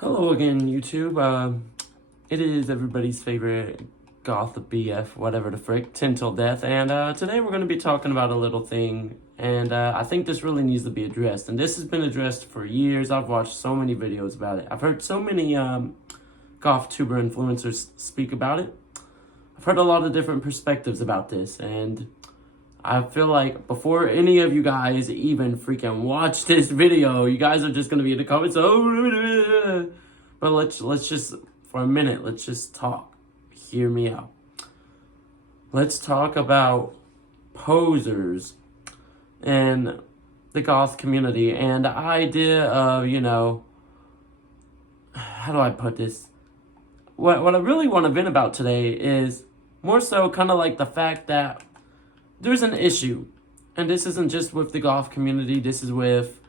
Hello again, YouTube. It is everybody's favorite Goth BF, whatever the frick, TenTillDeath, and today we're going to be talking about a little thing, and I think this really needs to be addressed, and this has been addressed for years. I've watched so many videos about it. I've heard so many Goth tuber influencers speak about it. I've heard a lot of different perspectives about this, and I feel like before any of you guys even freaking watch this video, you guys are just gonna be in the comments. Oh, but let's just for a minute. Let's just talk. Hear me out. Let's talk about posers and the Goth community and the idea of, how do I put this? What I really want to vent about today is more so kind of like the fact that there's an issue, and this isn't just with the Goth community, this is with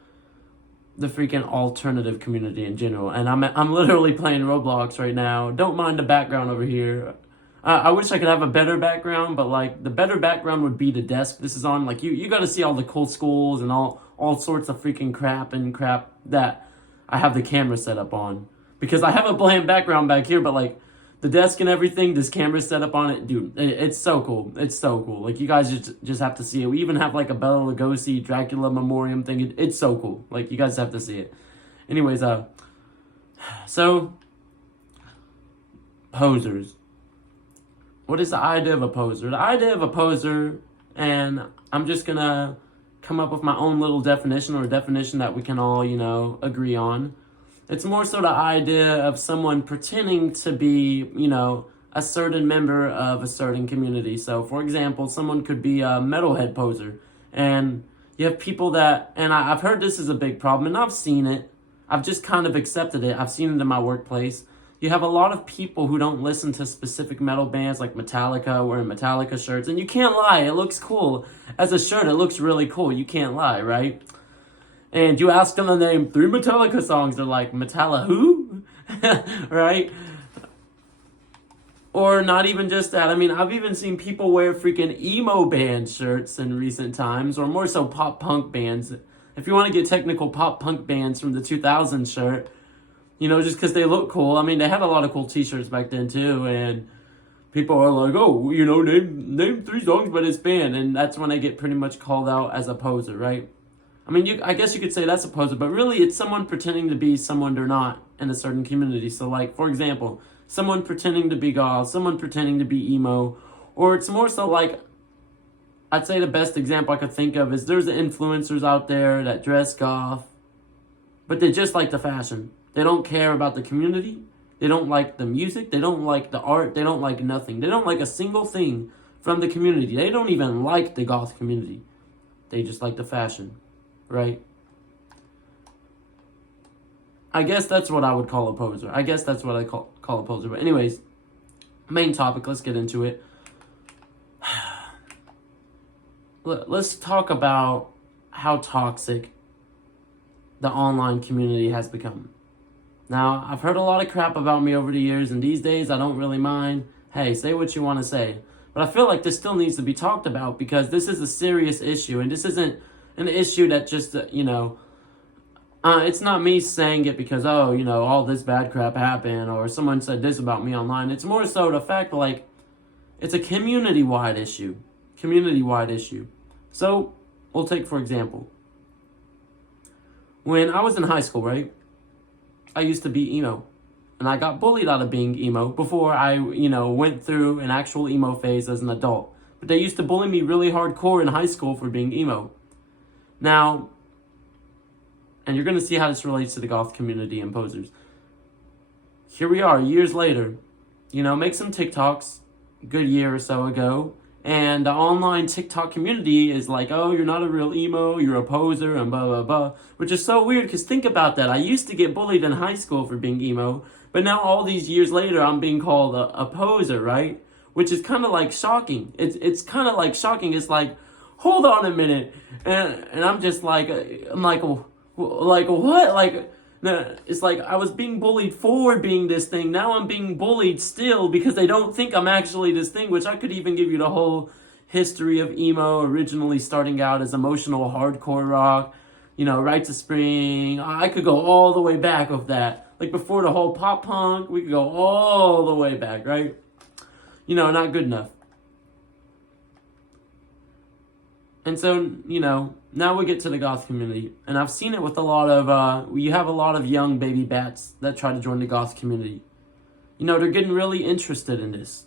the freaking alternative community in general. And I'm literally playing Roblox right now. Don't mind the background over here. I wish I could have a better background, but like the better background would be the desk this is on. Like you got to see all the cool schools and all sorts of freaking crap that I have the camera set up on, because I have a bland background back here, but like the desk and everything, this camera set up on it, dude, it's so cool. It's so cool. Like, you guys just have to see it. We even have, like, a Bela Lugosi Dracula memoriam thing. It's so cool. Like, you guys have to see it. Anyways, so, posers. What is the idea of a poser? The idea of a poser, and I'm just gonna come up with my own little definition, or a definition that we can all, agree on. It's more so the idea of someone pretending to be, a certain member of a certain community. So, for example, someone could be a metalhead poser. And you have people that, and I've heard this is a big problem, and I've seen it. I've just kind of accepted it. I've seen it in my workplace. You have a lot of people who don't listen to specific metal bands like Metallica, wearing Metallica shirts. And you can't lie, it looks cool. As a shirt, it looks really cool. You can't lie, right? And you ask them to name 3 Metallica songs, they're like, Metallica who? Right? Or not even just that. I mean, I've even seen people wear freaking emo band shirts in recent times, or more so pop punk bands. If you want to get technical, pop punk bands from the 2000s shirt, just because they look cool. I mean, they had a lot of cool t-shirts back then too, and people are like, oh, name 3 songs by this band, and that's when they get pretty much called out as a poser, right? I mean, I guess you could say that's a poser, but really it's someone pretending to be someone they're not in a certain community. So, like, for example, someone pretending to be goth, someone pretending to be emo, or it's more so like, I'd say the best example I could think of is there's influencers out there that dress goth, but they just like the fashion. They don't care about the community. They don't like the music. They don't like the art. They don't like nothing. They don't like a single thing from the community. They don't even like the goth community. They just like the fashion. Right? I guess that's what I would call a poser. I guess that's what I call a poser. But anyways, main topic, let's get into it. Let's talk about how toxic the online community has become. Now, I've heard a lot of crap about me over the years, and these days I don't really mind. Hey, say what you want to say. But I feel like this still needs to be talked about, because this is a serious issue, and this isn't an issue that just, it's not me saying it because, all this bad crap happened, or someone said this about me online. It's more so the fact, like, it's a community-wide issue. Community-wide issue. So, we'll take, for example, when I was in high school, right, I used to be emo. And I got bullied out of being emo before I, went through an actual emo phase as an adult. But they used to bully me really hardcore in high school for being emo. Now, and you're going to see how this relates to the goth community and posers. Here we are, years later. Make some TikToks a good year or so ago. And the online TikTok community is like, oh, you're not a real emo, you're a poser, and blah, blah, blah. Which is so weird, because think about that. I used to get bullied in high school for being emo. But now all these years later, I'm being called a poser, right? Which is kind of like shocking. It's kind of like shocking. It's like, hold on a minute. And I'm just like, what? Like, it's like I was being bullied for being this thing. Now I'm being bullied still because they don't think I'm actually this thing, which I could even give you the whole history of emo, originally starting out as emotional hardcore rock, Rites of Spring. I could go all the way back with that. Like before the whole pop punk, we could go all the way back, right? Not good enough. And so, now we get to the goth community. And I've seen it with a lot of, you have a lot of young baby bats that try to join the goth community. They're getting really interested in this.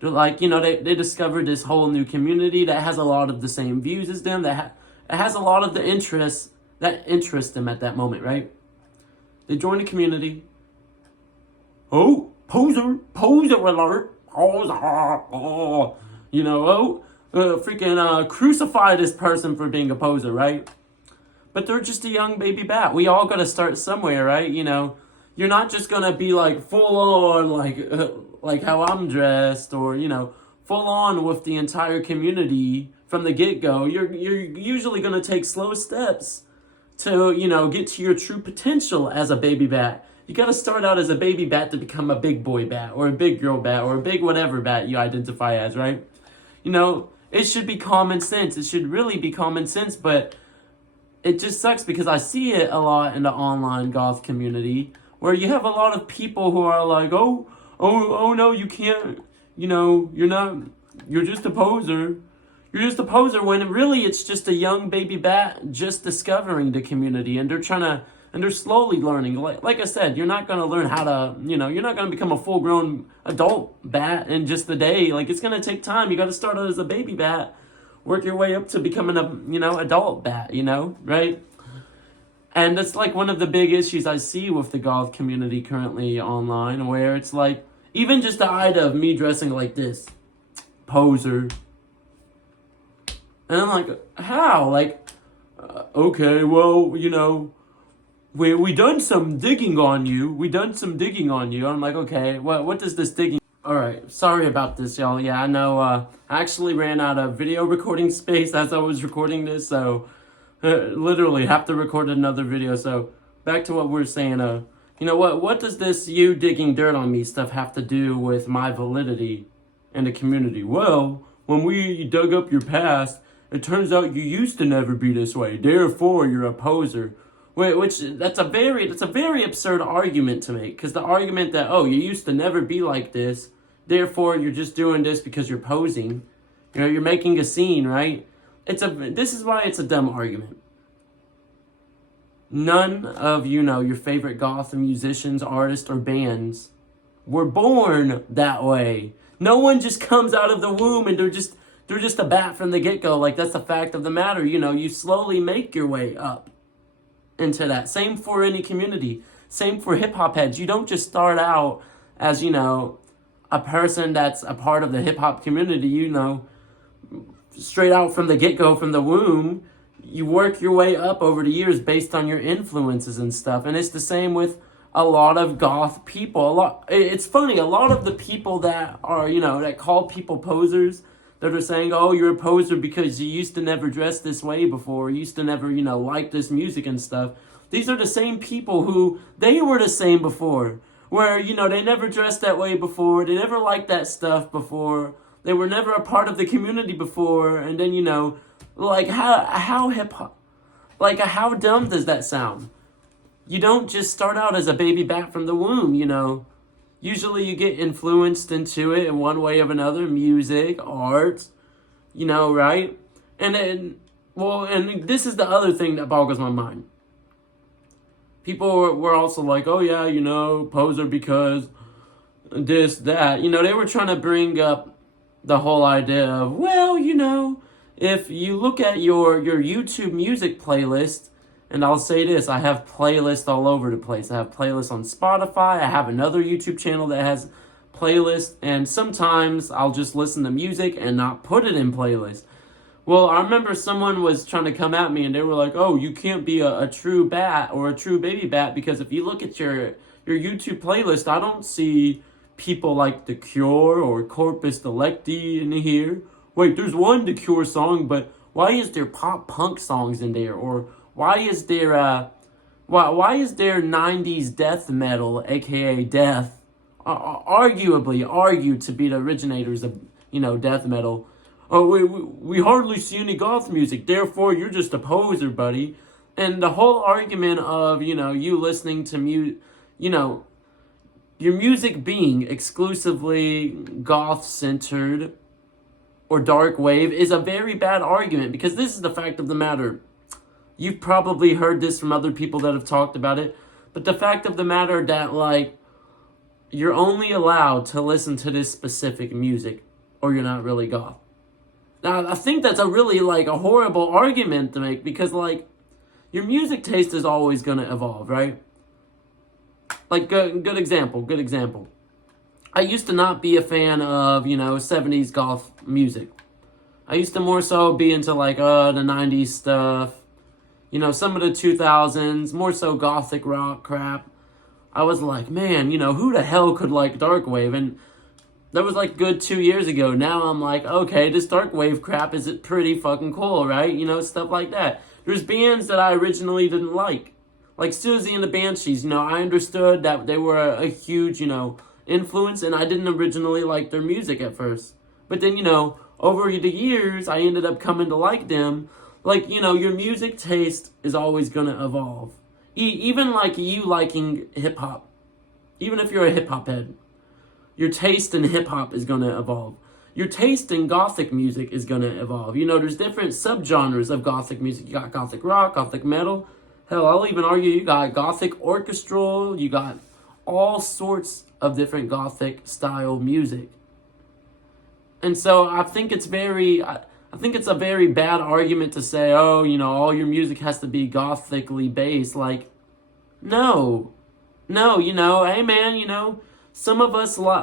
They're like, they discovered this whole new community that has a lot of the same views as them, that has a lot of the interests that interest them at that moment, right? They join the community. Oh, poser alert. Oh, crucify this person for being a poser, right? But they're just a young baby bat. We all got to start somewhere, right? You're not just going to be like full on, like how I'm dressed, or, full on with the entire community from the get-go. You're usually going to take slow steps to, get to your true potential as a baby bat. You got to start out as a baby bat to become a big boy bat, or a big girl bat, or a big whatever bat you identify as, right? It should be common sense. It should really be common sense, but it just sucks because I see it a lot in the online goth community, where you have a lot of people who are like, oh no, you can't, you're just a poser. You're just a poser, when really it's just a young baby bat just discovering the community, and they're slowly learning. Like I said, you're not going to learn how to, you're not going to become a full-grown adult bat in just a day. Like, it's going to take time. You got to start out as a baby bat, work your way up to becoming a, adult bat, right? And that's like one of the big issues I see with the goth community currently online, where it's like, even just the idea of me dressing like this, poser. And I'm like, how? Like, okay, well, we done some digging on you. I'm like, okay, what does this digging? All right, sorry about this, y'all. Yeah, I know. I actually ran out of video recording space as I was recording this, so literally have to record another video. So back to what we're saying. What does this you digging dirt on me stuff have to do with my validity in the community? Well, when we dug up your past, it turns out you used to never be this way. Therefore, you're a poser. Which that's a very absurd argument to make, because the argument that, oh, you used to never be like this, therefore you're just doing this because you're posing, you're making a scene, right? This is why it's a dumb argument. None of your favorite goth musicians, artists, or bands were born that way. No one just comes out of the womb and they're just a bat from the get-go. Like, that's the fact of the matter. You slowly make your way up into that. Same for any community. Same for hip-hop heads. You don't just start out as, a person that's a part of the hip-hop community, straight out from the get-go, from the womb. You work your way up over the years based on your influences and stuff. And it's the same with a lot of goth people. It's funny, a lot of the people that are, that call people posers, that are saying, oh, you're a poser because you used to never dress this way before, you used to never, like this music and stuff. These are the same people who, they were the same before, where, they never dressed that way before, they never liked that stuff before, they were never a part of the community before, and then, like, how hip-hop, like, how dumb does that sound? You don't just start out as a baby bat from the womb, Usually you get influenced into it in one way or another, music, art, right? And then, and this is the other thing that boggles my mind. People were also like, oh yeah, poser because this, that. They were trying to bring up the whole idea of, well, if you look at your YouTube music playlist, and I'll say this, I have playlists all over the place. I have playlists on Spotify. I have another YouTube channel that has playlists. And sometimes I'll just listen to music and not put it in playlists. Well, I remember someone was trying to come at me and they were like, oh, you can't be a true bat or a true baby bat because if you look at your YouTube playlist, I don't see people like The Cure or Corpus Delicti in here. Wait, there's one The Cure song, but why is there pop punk songs in there? Or why is there 90s death metal, aka death, arguably argued to be the originators of death metal? Oh, we hardly see any goth music. Therefore, you're just a poser, buddy. And the whole argument of, you listening to your music being exclusively goth-centered or dark wave is a very bad argument, because this is the fact of the matter. You've probably heard this from other people that have talked about it, but the fact of the matter that, like, you're only allowed to listen to this specific music or you're not really goth. Now, I think that's a really, like, a horrible argument to make, because, like, your music taste is always going to evolve, right? Like, good example. I used to not be a fan of, 70s goth music. I used to more so be into, like, the 90s stuff. Some of the 2000s, more so gothic rock crap. I was like, man, who the hell could like dark wave? And that was like good 2 years ago. Now I'm like, okay, this dark wave crap is pretty fucking cool, right? Stuff like that. There's bands that I originally didn't like Susie and the Banshees. I understood that they were a huge, influence, and I didn't originally like their music at first. But then, over the years, I ended up coming to like them. Like, your music taste is always going to evolve. Even like you liking hip-hop. Even if you're a hip-hop head, your taste in hip-hop is going to evolve. Your taste in gothic music is going to evolve. There's different subgenres of gothic music. You got gothic rock, gothic metal. Hell, I'll even argue you got gothic orchestral. You got all sorts of different gothic style music. And so I think it's a very bad argument to say, oh, all your music has to be gothically based. Like, no, hey man, some of us I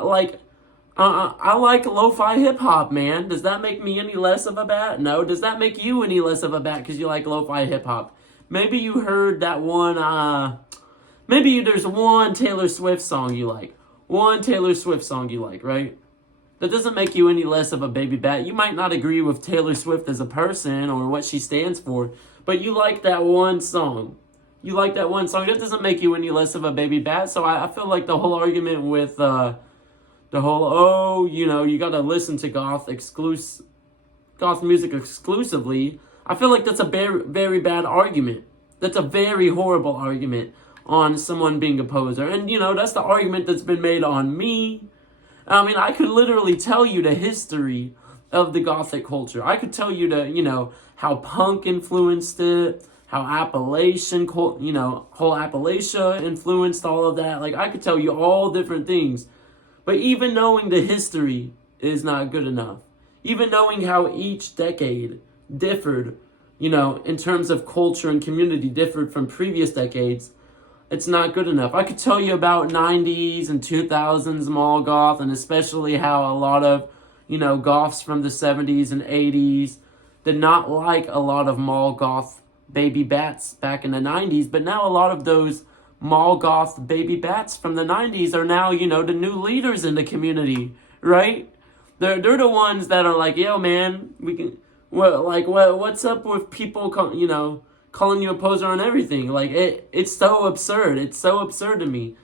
like lo-fi hip-hop, man. Does that make me any less of a bat? No. Does that make you any less of a bat because you like lo-fi hip-hop? Maybe you heard that one, maybe there's one Taylor Swift song you like. Right? That doesn't make you any less of a baby bat. You might not agree with Taylor Swift as a person or what she stands for, but you like that one song. That doesn't make you any less of a baby bat. So I feel like the whole argument with the whole, you got to listen to goth music exclusively, I feel like that's a very, very bad argument. That's a very horrible argument on someone being a poser. And, that's the argument that's been made on me. I mean, I could literally tell you the history of the gothic culture. I could tell you how punk influenced it, how whole Appalachia influenced all of that. Like, I could tell you all different things. But even knowing the history is not good enough. Even knowing how each decade differed, in terms of culture and community differed from previous decades, it's not good enough. I could tell you about 90s and 2000s mall goth, and especially how a lot of, goths from the 70s and 80s did not like a lot of mall goth baby bats back in the 90s, but now a lot of those mall goth baby bats from the 90s are now, the new leaders in the community, right? They're the ones that are like, yo, man, what's up with people, calling you a poser on everything? Like, it's so absurd. It's so absurd to me.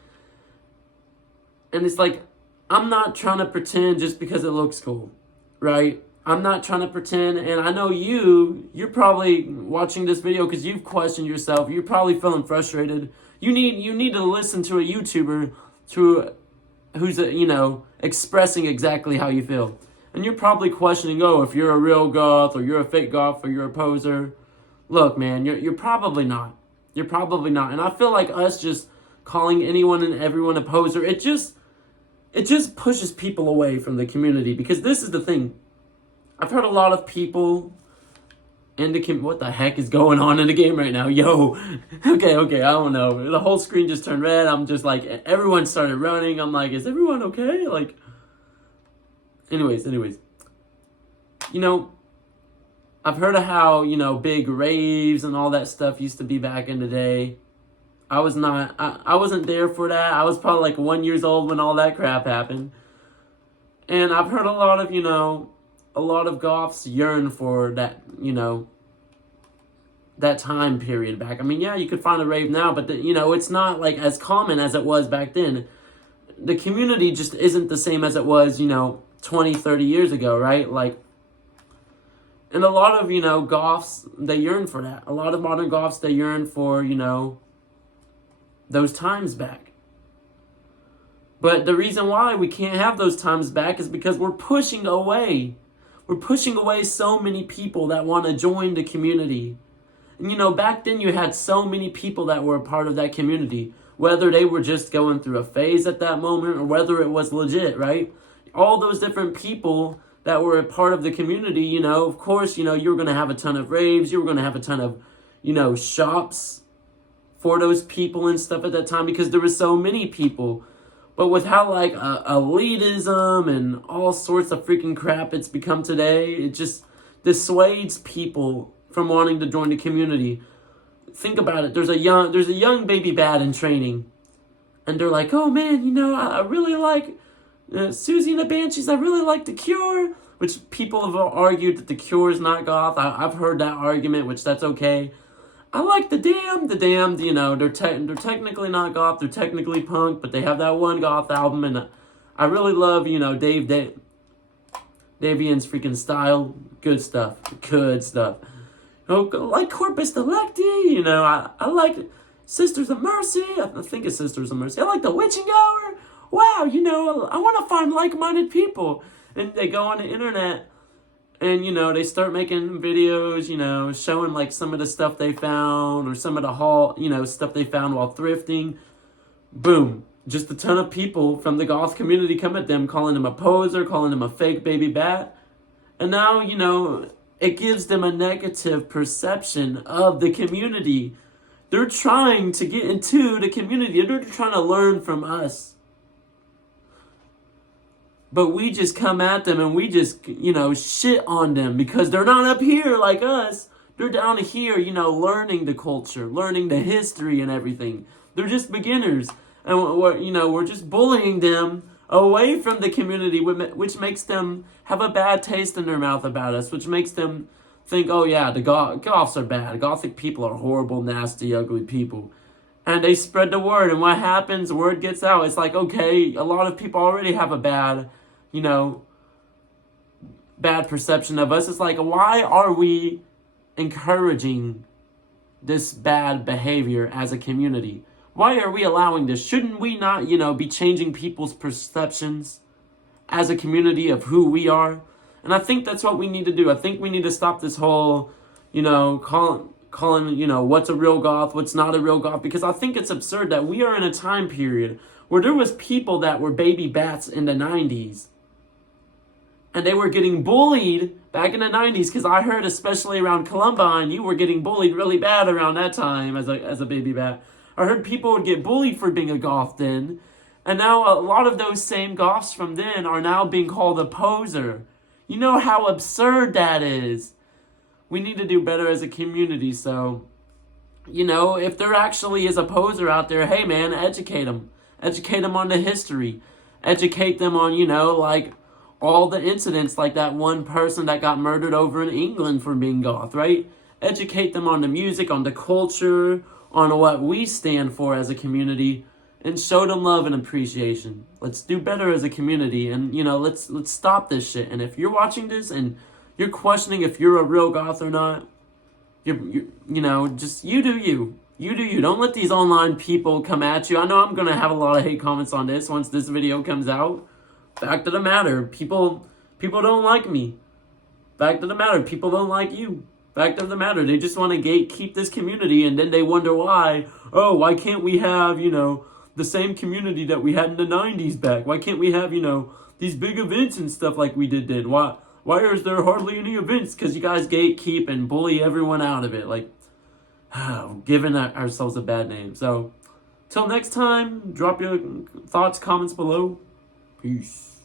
And it's like, I'm not trying to pretend just because it looks cool, right? I'm not trying to pretend, and I know you're probably watching this video because you've questioned yourself. You're probably feeling frustrated. You need to listen to a YouTuber who's expressing exactly how you feel. And you're probably questioning, if you're a real goth, or you're a fake goth, or you're a poser. Look, man, you're probably not. You're probably not. And I feel like us just calling anyone and everyone a poser, it just pushes people away from the community. Because this is the thing. I've heard a lot of people in the what the heck is going on in the game right now? Yo, okay, I don't know. The whole screen just turned red. I'm just like, everyone started running. I'm like, is everyone okay? Like, anyways. I've heard of how, big raves and all that stuff used to be back in the day. I wasn't there for that. I was probably like 1 year old when all that crap happened. And I've heard a lot of goths yearn for that, that time period back. I mean, yeah, you could find a rave now, but it's not like as common as it was back then. The community just isn't the same as it was, 20, 30 years ago, right? Like, And a lot of, goths, they yearn for that. A lot of modern goths, they yearn for, those times back. But the reason why we can't have those times back is because we're pushing away. We're pushing away so many people that want to join the community. And back then you had so many people that were a part of that community, whether they were just going through a phase at that moment or whether it was legit, right? All those different people that were a part of the community, of course, you were going to have a ton of raves, you were going to have a ton of, shops for those people and stuff at that time because there were so many people. But with how, elitism and all sorts of freaking crap it's become today, it just dissuades people from wanting to join the community. Think about it. There's a young baby bat in training. And they're like, oh man, I really like Susie and the Banshees. I really like The Cure. Which people have argued that The Cure is not goth. I've heard that argument, which that's okay. I like The Damned. The Damned, they're technically not goth. They're technically punk, but they have that one goth album. And I really love, Davian's freaking style. Good stuff. Good stuff. Like Corpus Delicti, I like Sisters of Mercy. I think it's Sisters of Mercy. I like The Witching Hour. Wow, I want to find like-minded people. And they go on the internet and, they start making videos, showing some of the stuff they found or some of the stuff they found while thrifting. Boom. Just a ton of people from the goth community come at them, calling them a poser, calling them a fake baby bat. And now, it gives them a negative perception of the community. They're trying to get into the community. They're trying to learn from us. But we just come at them and we just, shit on them because they're not up here like us. They're down here, learning the culture, learning the history and everything. They're just beginners. And, we're just bullying them away from the community, which makes them have a bad taste in their mouth about us, which makes them think, oh yeah, the goths are bad. Gothic people are horrible, nasty, ugly people. And they spread the word, and what happens, word gets out. It's like, okay, a lot of people already have a bad, bad perception of us. It's like, why are we encouraging this bad behavior as a community? Why are we allowing this? Shouldn't we not, be changing people's perceptions as a community of who we are? And I think that's what we need to do. I think we need to stop this whole, calling, what's a real goth, what's not a real goth, because I think it's absurd that we are in a time period where there was people that were baby bats in the 90s. And they were getting bullied back in the 90s, because I heard, especially around Columbine, you were getting bullied really bad around that time as a baby bat. I heard people would get bullied for being a goth then. And now a lot of those same goths from then are now being called a poser. You know how absurd that is. We need to do better as a community. So, if there actually is a poser out there, hey man, educate them. Educate them on the history. Educate them on, all the incidents, like that one person that got murdered over in England for being goth, right? Educate them on the music, on the culture, on what we stand for as a community, and show them love and appreciation. Let's do better as a community, and let's stop this shit. And if you're watching this and you're questioning if you're a real goth or not, just you do you. You do you. Don't let these online people come at you. I know I'm gonna have a lot of hate comments on this once this video comes out. Fact of the matter, people don't like me. Fact of the matter, people don't like you. Fact of the matter, they just want to gatekeep this community, and then they wonder why. Oh, why can't we have, the same community that we had in the 90s back? Why can't we have, these big events and stuff like we did then? Why is there hardly any events? Because you guys gatekeep and bully everyone out of it. Giving ourselves a bad name. So, till next time, drop your thoughts, comments below. Peace.